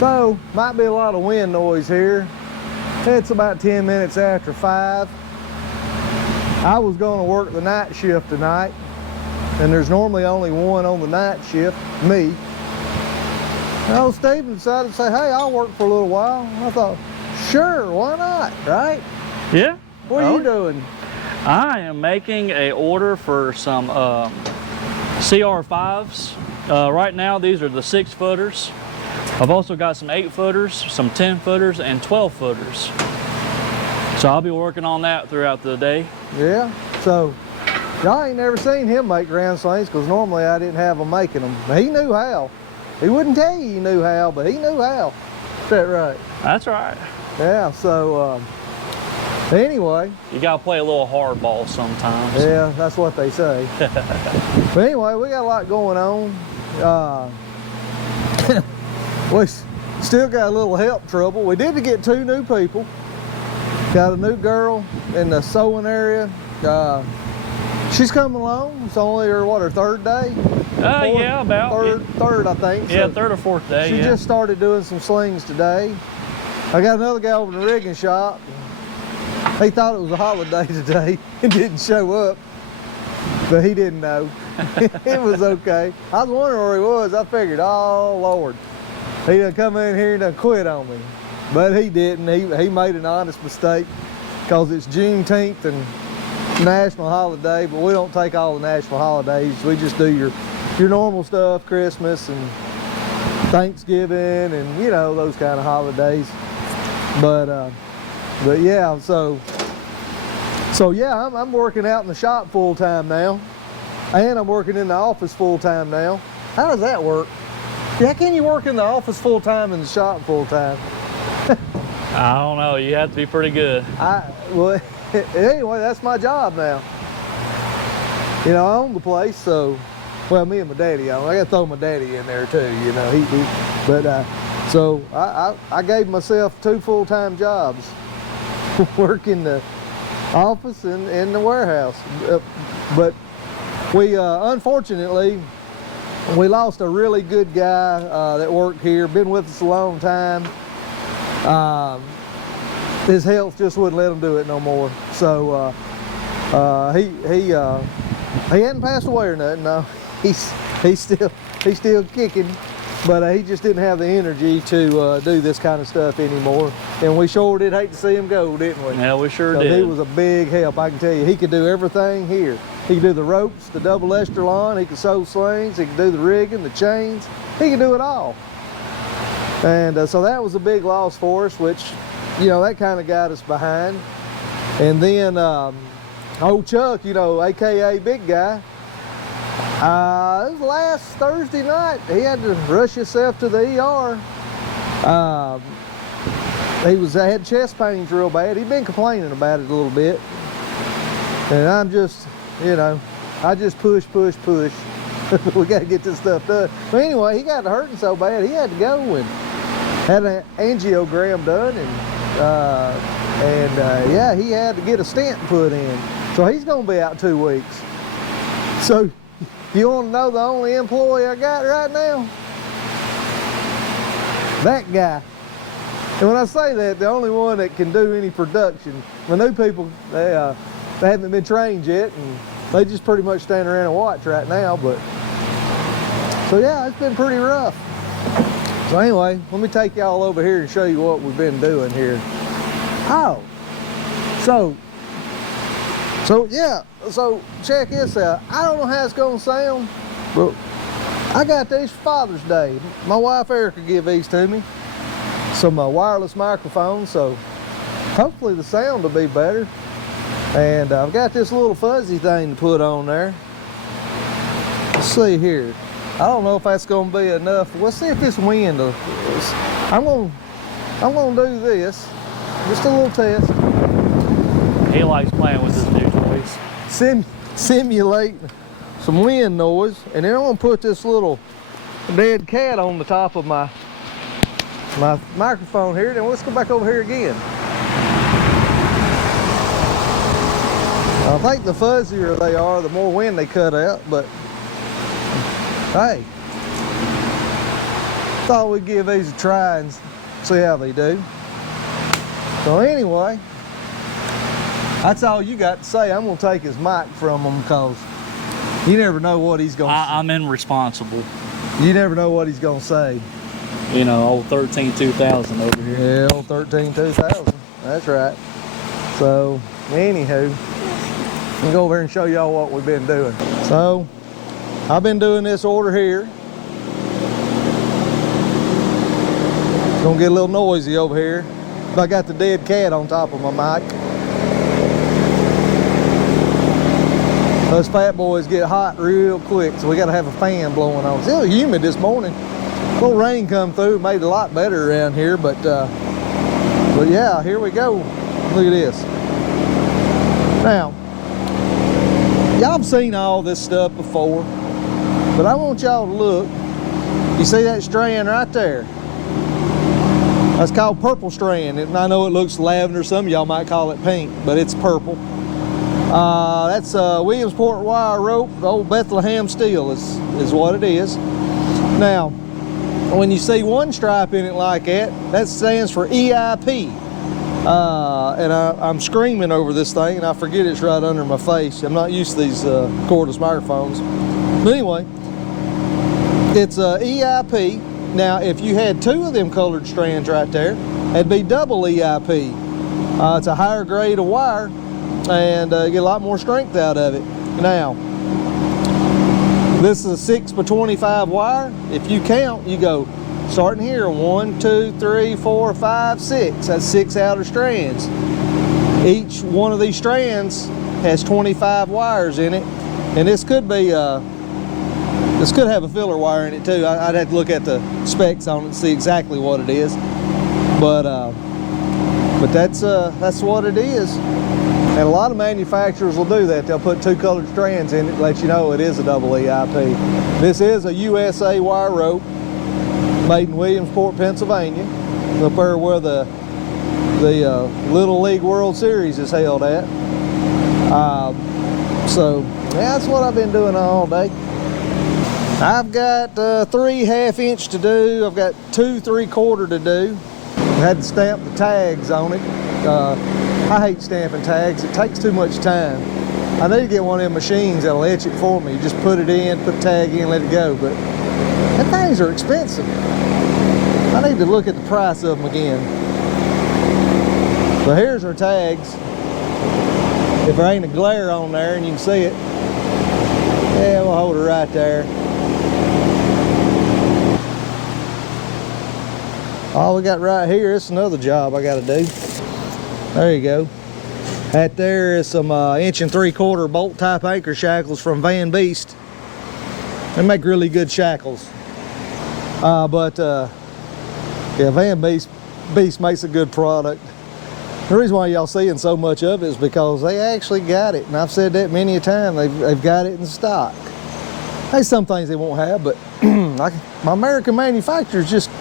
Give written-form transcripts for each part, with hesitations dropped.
So, might be a lot of wind noise here. It's about 10 minutes after 5. I was going to work the night shift tonight, and there's normally only one on the night shift, me. And Stephen decided to say, hey, I'll work for a little while. I thought, sure, why not, right? Yeah. What are you doing? I am making a order for some CR5s. Right now, these are the 6-footers. I've also got some 8-footers, some 10-footers, and 12-footers. So I'll be working on that throughout the day. Yeah, so y'all ain't never seen him make ground slings because normally I didn't have him making them. He knew how. He wouldn't tell you he knew how, but he knew how. Is that right? That's right. Yeah, so anyway. You gotta play a little hardball sometimes. Yeah, that's what they say. But anyway, we got a lot going on. We still got a little help trouble. We did get 2 new people. Got a new girl in the sewing area. She's coming along. It's only her, what, her 3rd day? Yeah, about. Third, I think. Yeah, so 3rd or 4th day, She just started doing some slings today. I got another guy over in the rigging shop. He thought it was a holiday today and didn't show up, but he didn't know. It was okay. I was wondering where he was. I figured, oh, Lord. He done come in here and done quit on me. But he didn't. He made an honest mistake because it's Juneteenth and national holiday, but we don't take all the national holidays. We just do your normal stuff, Christmas and Thanksgiving and, you know, those kind of holidays. But yeah, so yeah, I'm working out in the shop full time now, and I'm working in the office full time now. How does that work? How can you work in the office full time and the shop full time? I don't know. You have to be pretty good. Well, anyway, that's my job now. You know, I own the place, so, well, me and my daddy own. I got to throw my daddy in there too, you know. So I gave myself 2 full-time jobs, work in the office and in the warehouse. But we, unfortunately, we lost a really good guy that worked here, been with us a long time. His health just wouldn't let him do it no more. So he hadn't passed away or nothing. No, he's still kicking, but he just didn't have the energy to do this kind of stuff anymore. And we sure did hate to see him go, didn't we? Yeah, we sure did. He was a big help, I can tell you. He could do everything here. He could do the ropes, the double esterlon, he could sew slings, he could do the rigging, the chains. He could do it all. And so that was a big loss for us, which, you know, that kind of got us behind. And then old Chuck, you know, AKA Big Guy, it was last Thursday night. He had to rush himself to the ER. He had chest pains real bad. He'd been complaining about it a little bit. And I'm just, you know, I just push. We got to get this stuff done. But anyway, he got to hurting so bad, he had to go and had an angiogram done, and yeah, he had to get a stent put in. So he's going to be out 2 weeks. So you want to know the only employee I got right now? That guy. And when I say that, the only one that can do any production. The new people, they haven't been trained yet, and they just pretty much stand around and watch right now. But so yeah, it's been pretty rough. So anyway, let me take y'all over here and show you what we've been doing here. Oh, so yeah, so check this out. I don't know how it's gonna sound, but I got these for Father's Day. My wife Erica gave these to me. Some wireless microphones, so hopefully the sound will be better. And I've got this little fuzzy thing to put on there. Let's see here. I don't know if that's gonna be enough. Let's see if this wind will. I'm gonna do this. Just a little test. He likes playing with his new toys. Simulate some wind noise, and then I'm gonna put this little dead cat on the top of my microphone here. Then let's go back over here again. I think the fuzzier they are, the more wind they cut out, but hey, thought we'd give these a try and see how they do. So anyway, that's all you got to say. I'm gonna take his mic from him because you never know what he's gonna say. I'm irresponsible. You never know what he's gonna say. You know, old 13 2000 over here. Yeah, old 13 2000. That's right. So, anywho, I'll go over here and show y'all what we've been doing. So, I've been doing this order here. It's gonna get a little noisy over here. I got the dead cat on top of my mic. Those fat boys get hot real quick, so we gotta have a fan blowing on. It's a little humid this morning. A little rain come through, made it a lot better around here, but yeah, here we go. Look at this. Now, y'all have seen all this stuff before, but I want y'all to look. You see that strand right there? That's called purple strand. And I know it looks lavender, some of y'all might call it pink, but it's purple. That's Williamsport wire rope, the old Bethlehem steel is what it is. Now, when you see one stripe in it like that, that stands for EIP. And I'm screaming over this thing, and I forget it's right under my face. I'm not used to these cordless microphones. But anyway, it's EIP. Now, if you had two of them colored strands right there, it'd be double EIP. It's a higher grade of wire, and you get a lot more strength out of it. Now, this is a 6 by 25 wire. If you count, you go starting here, 1, 2, 3, 4, 5, 6. That's 6 outer strands. Each one of these strands has 25 wires in it, and this could be this could have a filler wire in it too. I'd have to look at the specs on it and see exactly what it is, but that's what it is. And a lot of manufacturers will do that. They'll put two colored strands in it to let you know it is a double EIP. This is a USA wire rope made in Williamsport, Pennsylvania, up there where the Little League World Series is held at. So yeah, that's what I've been doing all day. I've got 3 1/2 inch to do. I've got 2 3/4 to do. I had to stamp the tags on it. I hate stamping tags. It takes too much time. I need to get one of them machines that'll etch it for me. You just put it in, put the tag in, let it go. But them things are expensive. I need to look at the price of them again. So here's our tags. If there ain't a glare on there and you can see it, yeah, we'll hold it right there. All we got right here is another job I got to do. There you go. That there is some 1 3/4 inch bolt type anchor shackles from Van Beest. They make really good shackles. Yeah, Van Beest makes a good product. The reason why y'all seeing so much of it is because they actually got it, and I've said that many a time. They've got it in stock. There's some things they won't have, but my American manufacturers just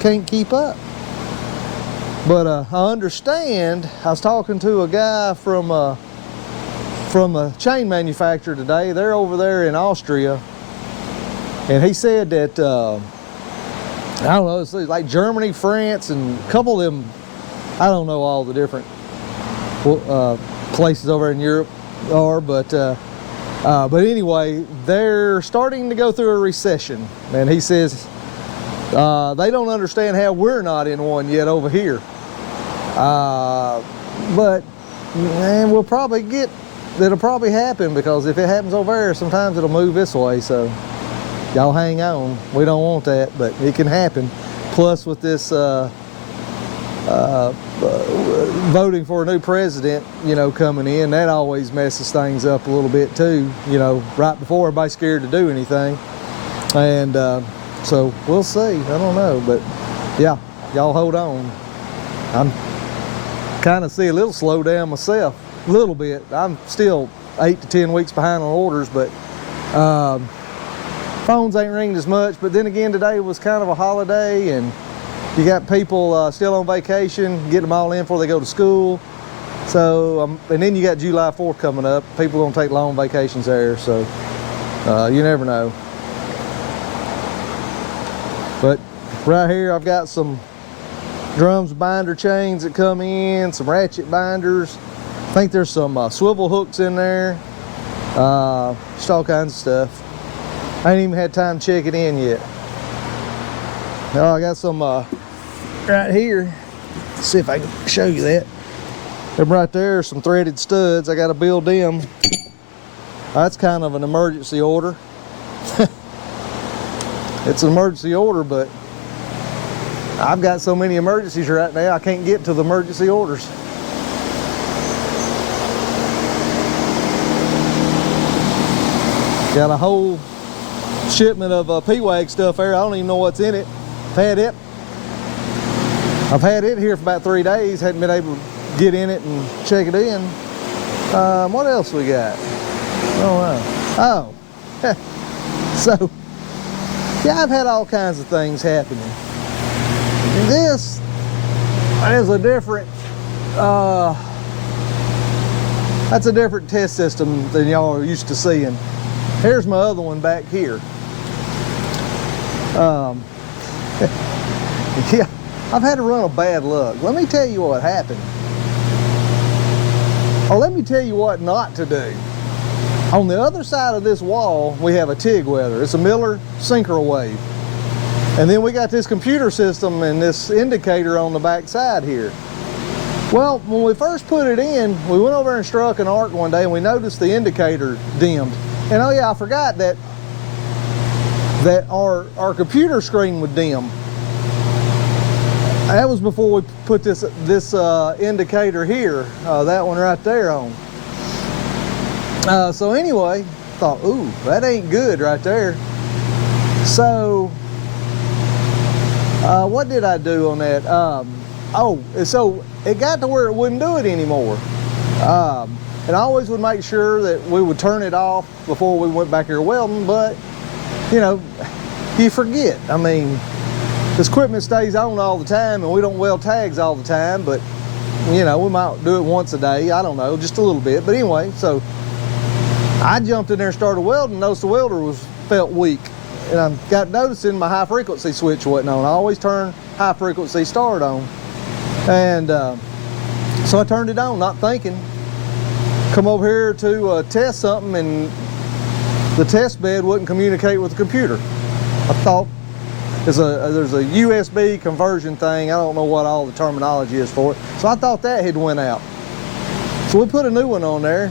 can't keep up. But I understand. I was talking to a guy from a chain manufacturer today. They're over there in Austria, and he said that I don't know, it's like Germany, France, and a couple of them. I don't know all the different places over in Europe are, but anyway, they're starting to go through a recession, and he says they don't understand how we're not in one yet over here. But man, it'll probably happen, because if it happens over there, sometimes it'll move this way. So y'all hang on. We don't want that, but it can happen. Plus, with this voting for a new president, coming in, that always messes things up a little bit too. Right before everybody's scared to do anything, and so we'll see. I don't know, but yeah, y'all hold on. I'm kind of see a little slowdown myself, a little bit. I'm still 8 to 10 weeks behind on orders, but phones ain't ringing as much. But then again, today was kind of a holiday, and you got people still on vacation, getting them all in before they go to school. So, and then you got July 4th coming up. People are gonna take long vacations there, so you never know. But Right here I've got some drums binder chains that come in, some ratchet binders. I think there's some swivel hooks in there. Just all kinds of stuff. I ain't even had time to check it in yet. Oh, I got some right here. Let's see if I can show you that. Them right there are some threaded studs. I got to build them. That's kind of an emergency order. It's an emergency order, but I've got so many emergencies right now, I can't get to the emergency orders. Got a whole shipment of P-Wag stuff there. I don't even know what's in it. I've had it here for about 3 days. Hadn't been able to get in it and check it in. What else we got? Oh, so yeah, I've had all kinds of things happening. This is a different, that's a different test system than y'all are used to seeing. Here's my other one back here. Yeah, I've had a run of bad luck. Let me tell you what happened. Or let me tell you what not to do. On the other side of this wall, we have a TIG welder. It's a Miller Synchrowave. And then we got this computer system and this indicator on the back side here. Well, when we first put it in, we went over and struck an arc one day and we noticed the indicator dimmed. And oh yeah, I forgot that our computer screen would dim. That was before we put this indicator here, that one right there on. So anyway, thought, ooh, that ain't good right there. So what did I do on that? So it got to where it wouldn't do it anymore. And I always would make sure that we would turn it off before we went back here welding, but you know, you forget. I mean, this equipment stays on all the time and we don't weld tags all the time, but you know, we might do it once a day. I don't know, just a little bit. But anyway, so I jumped in there and started welding, noticed the welder felt weak. And I got noticing my high frequency switch wasn't on. I always turn high frequency start on. And so I turned it on, not thinking. Come over here to test something and the test bed wouldn't communicate with the computer. I thought there's a USB conversion thing. I don't know what all the terminology is for it. So I thought that had went out. So we put a new one on there,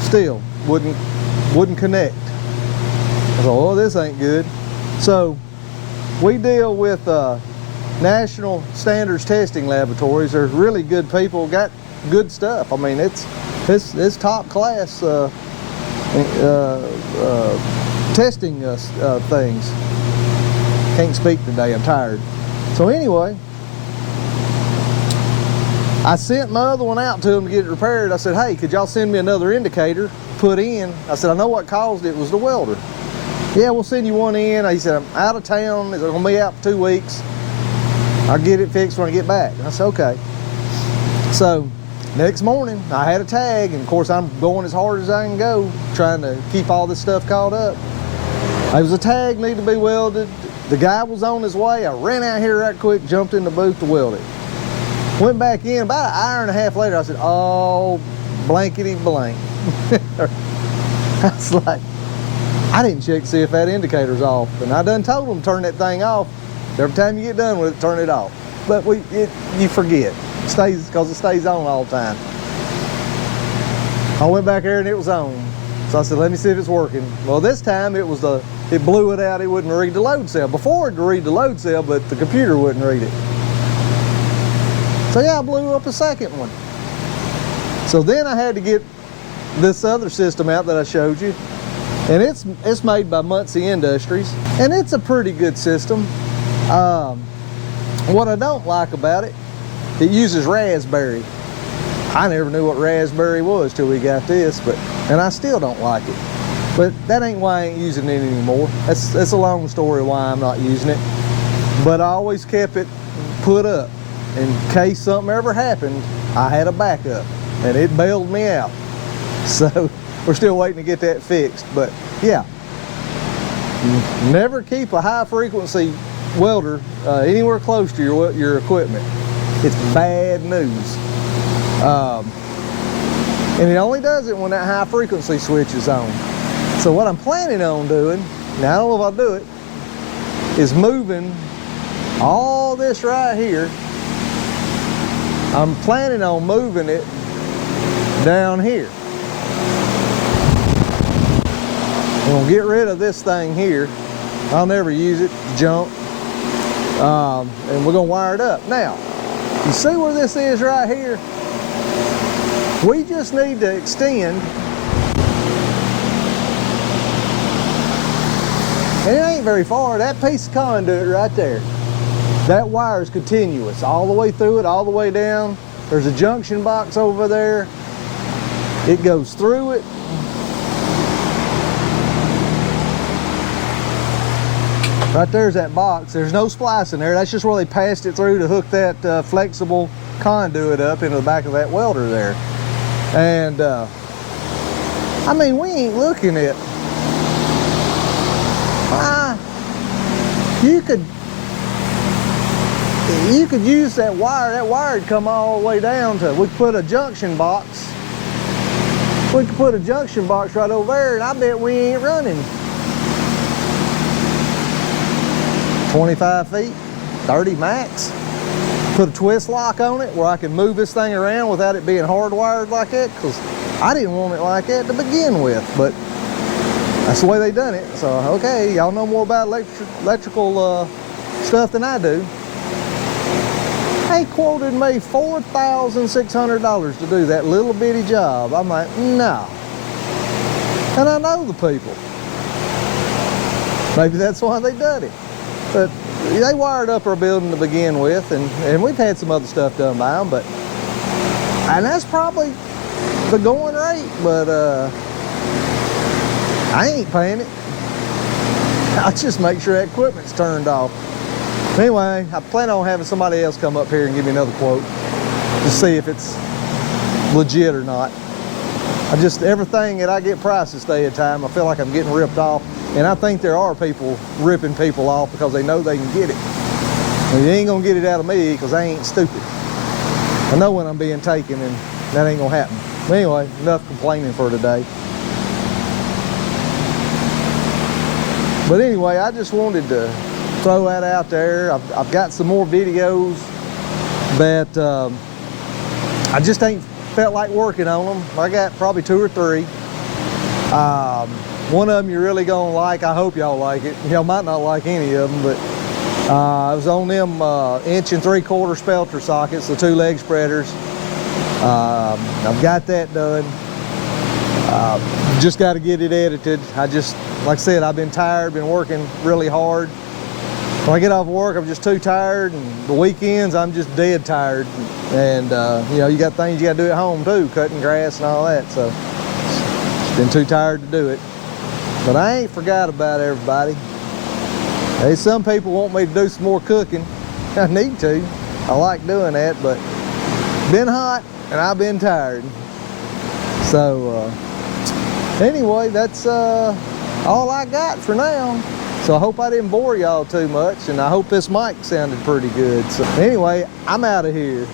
still wouldn't connect. I thought, oh, this ain't good. So we deal with National Standards Testing Laboratories. They're really good people, got good stuff. I mean, it's top class testing things. Can't speak today, I'm tired. So anyway, I sent my other one out to them to get it repaired. I said, hey, could y'all send me another indicator put in? I said, I know what caused it was the welder. Yeah, we'll send you one in. He said, I'm out of town. It's gonna be out for 2 weeks. I'll get it fixed when I get back. I said, okay. So next morning, I had a tag, and of course I'm going as hard as I can go, trying to keep all this stuff caught up. There was a tag needed to be welded. The guy was on his way. I ran out here right quick, jumped in the booth to weld it. Went back in, about an hour and a half later, I said, oh, blankety blank. I was like, I didn't check to see if that indicator's off. And I done told them to turn that thing off. Every time you get done with it, turn it off. But you forget. It stays, because it stays on all the time. I went back there and it was on. So I said, let me see if it's working. Well, this time it blew it out. It wouldn't read the load cell. Before it would read the load cell, but the computer wouldn't read it. So yeah, I blew up a second one. So then I had to get this other system out that I showed you. And it's made by Muncie Industries. And it's a pretty good system. What I don't like about it, it uses raspberry. I never knew what raspberry was till we got this, and I still don't like it. But that ain't why I ain't using it anymore. That's a long story why I'm not using it. But I always kept it put up. In case something ever happened, I had a backup, and it bailed me out. So we're still waiting to get that fixed. But yeah, never keep a high frequency welder anywhere close to your equipment, it's bad news. And it only does it when that high frequency switch is on. So what I'm planning on doing, now I don't know if I'll do it, is moving all this right here. I'm planning on moving it down here. I'm gonna get rid of this thing here. I'll never use it, junk. And we're gonna wire it up. Now, you see where this is right here? We just need to extend, and it ain't very far, that piece of conduit right there. That wire is continuous all the way through it, all the way down. There's a junction box over there. It goes through it. Right there's that box. There's no splice in there. That's just where they passed it through to hook that flexible conduit up into the back of that welder there. And I mean, we ain't looking at, you could use that wire would come all the way down to, we could put a junction box. We could put a junction box right over there, and I bet we ain't running 25 feet, 30 max. Put a twist lock on it where I can move this thing around without it being hardwired like that, because I didn't want it like that to begin with, but that's the way they done it. So, okay, y'all know more about electrical stuff than I do. They quoted me $4,600 to do that little bitty job. I'm like, no. And I know the people. Maybe that's why they done it. But they wired up our building to begin with, and we've had some other stuff done by them, and that's probably the going rate, but I ain't paying it. I'll just make sure that equipment's turned off. Anyway, I plan on having somebody else come up here and give me another quote to see if it's legit or not. Everything that I get priced this day at a time, I feel like I'm getting ripped off. And I think there are people ripping people off because they know they can get it. And you ain't gonna get it out of me because I ain't stupid. I know when I'm being taken, and that ain't gonna happen. But anyway, enough complaining for today. But anyway, I just wanted to throw that out there. I've got some more videos that I just ain't felt like working on them. I got probably 2 or 3. One of them you're really gonna like. I hope y'all like it. Y'all might not like any of them, but I was on them 1 3/4 spelter sockets, the 2 leg spreaders. I've got that done. Just got to get it edited. Like I said, I've been tired, been working really hard. When I get off work, I'm just too tired, and the weekends, I'm just dead tired. And you know, you got things you got to do at home too, cutting grass and all that. So, just been too tired to do it. But I ain't forgot about everybody. Hey, some people want me to do some more cooking. I need to. I like doing that, but it's been hot and I've been tired. So anyway, that's all I got for now. So I hope I didn't bore y'all too much, and I hope this mic sounded pretty good. So anyway, I'm out of here.